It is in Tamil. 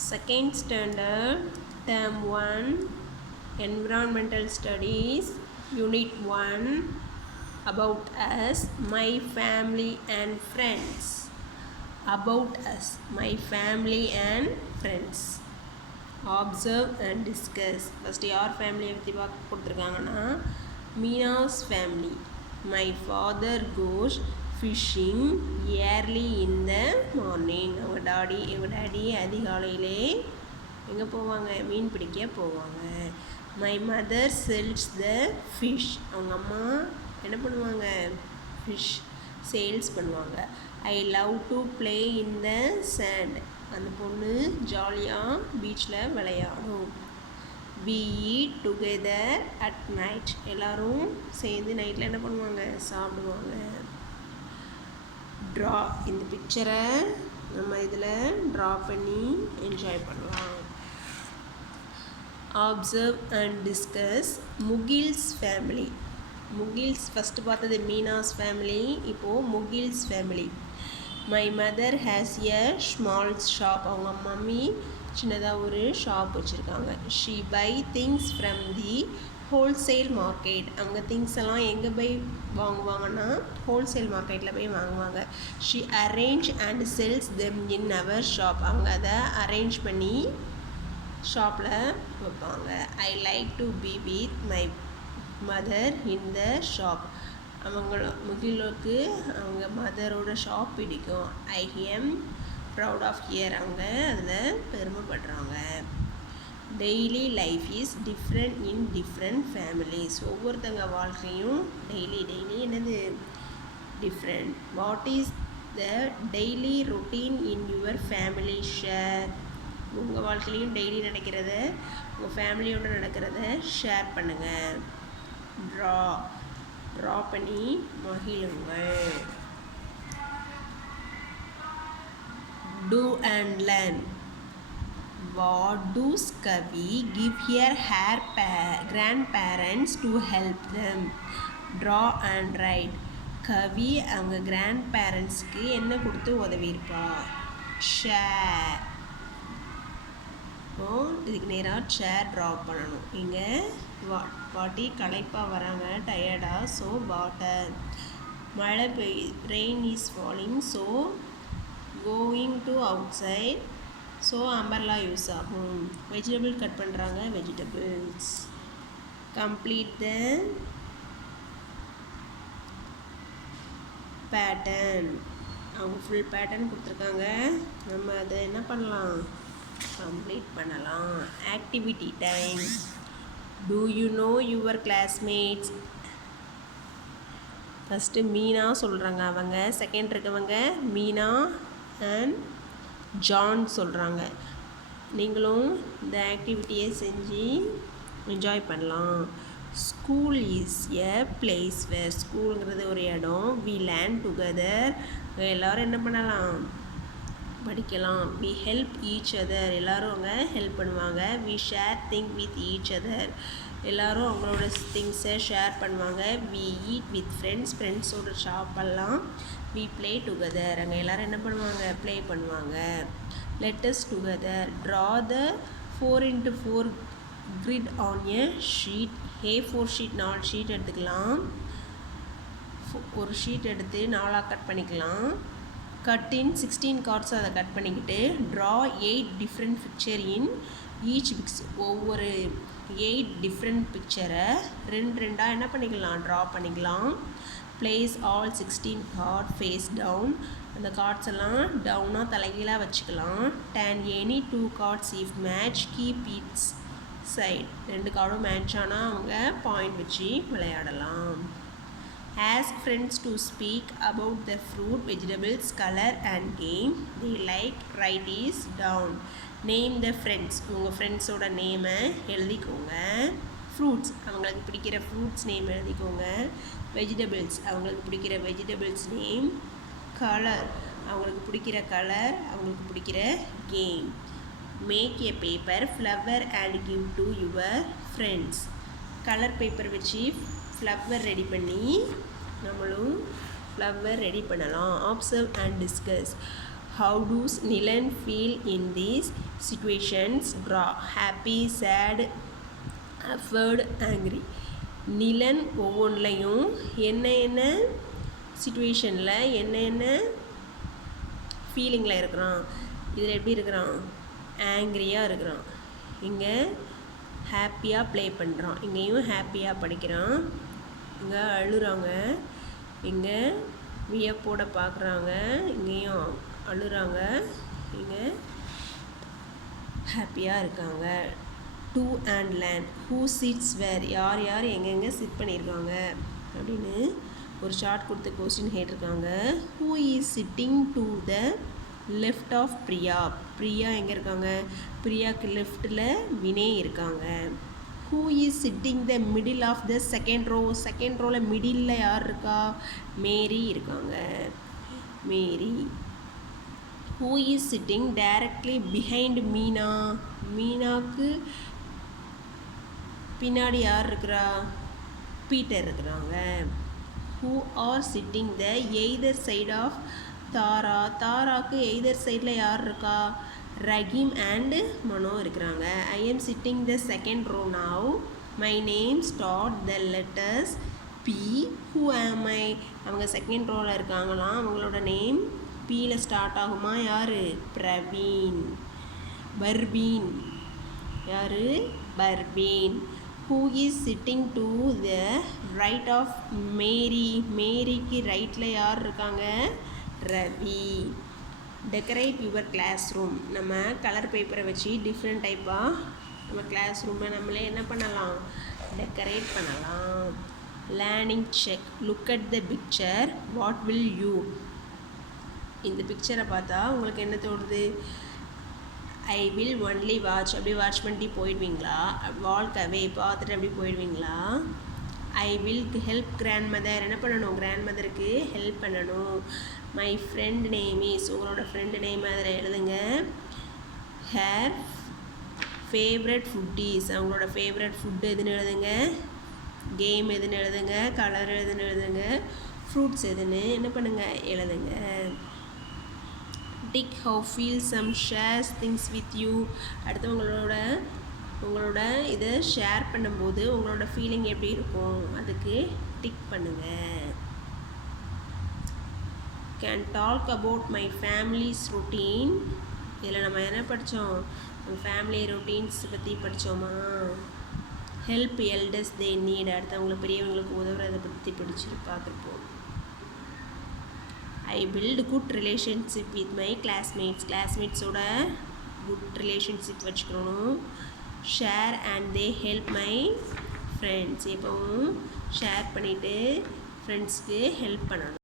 Second standard, term 1, environmental studies, unit 1, about us, my family and friends. About us, my family and friends. Observe and discuss. First, யார் ஃபேமிலியை பற்றி பார்க்க கொடுத்துருக்காங்கன்னா, Meena's family. My father goes fishing early in the morning. எங்கள் டாடி அதிகாலையிலே எங்கே போவாங்க? மீன் பிடிக்க போவாங்க. My mother sells the fish. அவங்க அம்மா என்ன பண்ணுவாங்க? ஃபிஷ் சேல்ஸ் பண்ணுவாங்க. I love to play in the sand. அந்த பொண்ணு ஜாலியாக பீச்சில் விளையாடும். We eat together at night. எல்லோரும் சேர்ந்து நைட்டில் என்ன பண்ணுவாங்க? சாப்பிடுவாங்க. ட்ரா. இந்த பிக்சரை நம்ம இதில் ட்ரா பண்ணி என்ஜாய் பண்ணலாம். Observe and discuss. Mugil's family. Mugil's first பார்த்தது மீனாஸ் ஃபேமிலி, இப்போது Mugil's family. My mother has a small shop. அவங்க மம்மி சின்னதாக ஒரு ஷாப் வச்சுருக்காங்க. She buy things from the wholesale market. அவங்க திங்ஸ் எல்லாம் எங்கே போய் வாங்குவாங்கன்னா ஹோல்சேல் மார்க்கெட்டில் போய் வாங்குவாங்க. She arrange and sells them in our shop. அவங்க அதை அரேஞ்ச் பண்ணி ஷாப்பில் வைப்பாங்க. I like to be with my mother in the shop. முகிலுக்கு அவங்க மதரோட ஷாப் பிடிக்கும். I am proud of here. அவங்க அதில் பெருமைப்படுறாங்க. Daily life is different in different families. ஒவ்வொருத்தங்க வாழ்க்கையும் டெய்லி என்னது? Different. What is the daily routine in your family share. உங்கள் வாழ்க்கையிலையும் டெய்லி நடக்கிறத, உங்கள் ஃபேமிலியோடு நடக்கிறத ஷேர் பண்ணுங்கள். ட்ரா பண்ணி மகிழுங்கள். Do and learn. What does Kavi give her grandparents to help them? Draw and write. கவி அவங்க கிராண்ட் பேரண்ட்ஸ்க்கு என்ன கொடுத்து உதவியிருப்பா? ஷேர். இதுக்கு நேராக சேர் ட்ரா பண்ணணும். இங்கே பாட்டி களைப்பாக வராங்க, டயர்டாக. So water. மழை rain is falling. So going to அவுட் சைட். ஸோ அம்பர்லா யூஸ் ஆகும். வெஜிடபிள் கட் பண்ணுறாங்க, வெஜிடபிள்ஸ். Complete the pattern. அவங்க ஃபுல் பேட்டர்ன் கொடுத்துருக்காங்க. நம்ம அதை என்ன பண்ணலாம்? கம்ப்ளீட் பண்ணலாம். Activity time. Do you know your classmates. First Meena சொல்கிறாங்க அவங்க. செகண்ட் இருக்கவங்க மீனா அண்ட் ஜான் சொல்கிறாங்க. நீங்களும் இந்த ஆக்டிவிட்டியை செஞ்சு என்ஜாய் பண்ணலாம். School is a place where. ஸ்கூலுங்கிறது ஒரு இடம். We learn together. எல்லோரும் என்ன பண்ணலாம்? படிக்கலாம். We help each other. எல்லோரும் அவங்க ஹெல்ப் பண்ணுவாங்க. We share thing with each other. எல்லோரும் அவங்களோட திங்ஸை ஷேர் பண்ணுவாங்க. We eat with friends. ஃப்ரெண்ட்ஸோட சாப்பிட்லாம். We play together. அங்கே எல்லோரும் என்ன பண்ணுவாங்க? ப்ளே பண்ணுவாங்க. Let's together. Draw the 4x4 grid on a sheet. A4 sheet 4 sheet எடுத்துக்கலாம். ஒரு ஷீட் எடுத்து 4ஆக கட் பண்ணிக்கலாம். கட் இன் 16 கார்ட்ஸ் அதை கட் பண்ணிக்கிட்டு draw 8 different picture in each pics. ஒவ்வொரு 8 டிஃப்ரெண்ட் பிக்சரை ரெண்டாக என்ன பண்ணிக்கலாம்? ட்ரா பண்ணிக்கலாம். Place all 16 card face down. அந்த கார்ட்ஸ் எல்லாம் டவுனாக தலைகீழாக வச்சுக்கலாம். Then any 2 cards if match keep its side. 2 கார்டும் மேட்ச் ஆனால் அவங்க பாயிண்ட் வச்சு விளையாடலாம். Ask friends to speak about the fruit, vegetables, color and game they like. Write is down. Name the friends. உங்கள் ஃப்ரெண்ட்ஸோட நேமை எழுதிக்கோங்க. ஃப்ரூட்ஸ், அவங்களுக்கு பிடிக்கிற ஃப்ரூட்ஸ் நேம் எழுதிக்கோங்க. வெஜிடபிள்ஸ், அவங்களுக்கு பிடிக்கிற வெஜிடபிள்ஸ் நேம். கலர், அவங்களுக்கு பிடிக்கிற கலர், அவங்களுக்கு பிடிக்கிற game. Make a paper flower and give to your friends. Colour paper வச்சு ஃப்ளவர் ரெடி பண்ணி நம்மளும் ஃப்ளவர் ரெடி பண்ணலாம். Observe and discuss. how does Nilan feel in these situations? Draw happy, sad, afraid, angry. நிலன் ஒவ்வொன்றுலையும் என்ன சுச்சுவேஷனில் என்ன ஃபீலிங்கில் இருக்கிறான். இதில் எப்படி இருக்கிறான்? ஆங்க்ரியாக இருக்கிறான். இங்கே ஹாப்பியாக ப்ளே பண்ணுறான். இங்கேயும் ஹாப்பியாக படிக்கிறான். இங்கே அழுறாங்க. இங்கே வியப்போட பார்க்குறாங்க. இங்கேயும் அழுறாங்க. இங்கே ஹாப்பியாக இருக்காங்க. Do and land who sits where, யார் எங்கெங்கே சிட் பண்ணியிருக்காங்க அப்படின்னு ஒரு ஷார்ட் கொடுத்து கொஸ்டின் கேட்டிருக்காங்க. Who is sitting to the left of Priya, Priya எங்கே இருக்காங்க? பிரியாவுக்கு லெஃப்டில் வினய் இருக்காங்க. Who is sitting the middle of the second ரோவில் மிடில் யார் இருக்கா? மேரி இருக்காங்க. Mary. Who is sitting directly behind Meena, மீனாவுக்கு பின்னாடி யார் இருக்கிறா? பீட்டர் இருக்கிறாங்க. Who are sitting the either side of Tara, தாராக்கு எய்தர் சைடில் யார் இருக்கா? ரஹீம் அண்டு மனோ இருக்கிறாங்க. I am sitting the second row now. My name start the letters B. Who am I, அவங்க செகண்ட் ரோவில் இருக்காங்களாம். அவங்களோட நேம் பியில் ஸ்டார்ட் ஆகுமா? யார்? பிரவீன். பர்பீன். யார்? Parveen. Who is sitting to the right of Mary, மேரிக்கு ரைட்டில் யார் இருக்காங்க? Ravi. Decorate your class, நம்ம கலர் பேப்பரை வச்சு டிஃப்ரெண்ட் டைப்பாக நம்ம கிளாஸ் ரூமை நம்மளே என்ன பண்ணலாம்? டெக்கரேட் பண்ணலாம். Learning check, look at the picture, what will you, இந்த பிக்சரை பார்த்தா உங்களுக்கு என்ன தோணுது? ஐ வில் ஒன்லி வாட்ச், அப்படியே வாட்ச் பண்ணிட்டு போயிடுவீங்களா? வால்க் அவே, பார்த்துட்டு அப்படி போயிடுவீங்களா? I will help grandmother, என்ன பண்ணணும்? கிராண்ட் மதருக்கு ஹெல்ப் பண்ணணும். மை ஃப்ரெண்ட் நேம் இஸ், உங்களோட ஃப்ரெண்டு நேம் அதில் எழுதுங்க. ஹேர் ஃபேவரட் ஃபுட் இஸ், அவங்களோட ஃபேவரட் ஃபுட்டு எதுன்னு எழுதுங்க. கேம் எதுன்னு எழுதுங்க. கலர் எதுன்னு எழுதுங்க. ஃப்ரூட்ஸ் எதுன்னு என்ன பண்ணுங்கள்? எழுதுங்க. Tick how feel some shares things with you, உங்களோட இதை ஷேர் பண்ணும்போது உங்களோட ஃபீலிங் எப்படி இருக்கும்? அதுக்கு டிக் பண்ணுங்கள். Can talk about my families routine, இதில் நம்ம என்ன படித்தோம்? ஃபேமிலி ரொட்டீன்ஸ் பற்றி படித்தோமா? ஹெல்ப் எல்டர்ஸ் தே நீட், அடுத்தவங்களுக்கு பெரியவங்களுக்கு உதவுறதை பற்றி பார்த்துருப்போம். I build good relationship with my classmates, கிளாஸ்மேட்ஸோட குட் ரிலேஷன்ஷிப் வச்சுக்கணும். Share and they help my friends, எப்பவும் ஷேர் பண்ணிவிட்டு ஃப்ரெண்ட்ஸ்க்கு ஹெல்ப் பண்ணணும்.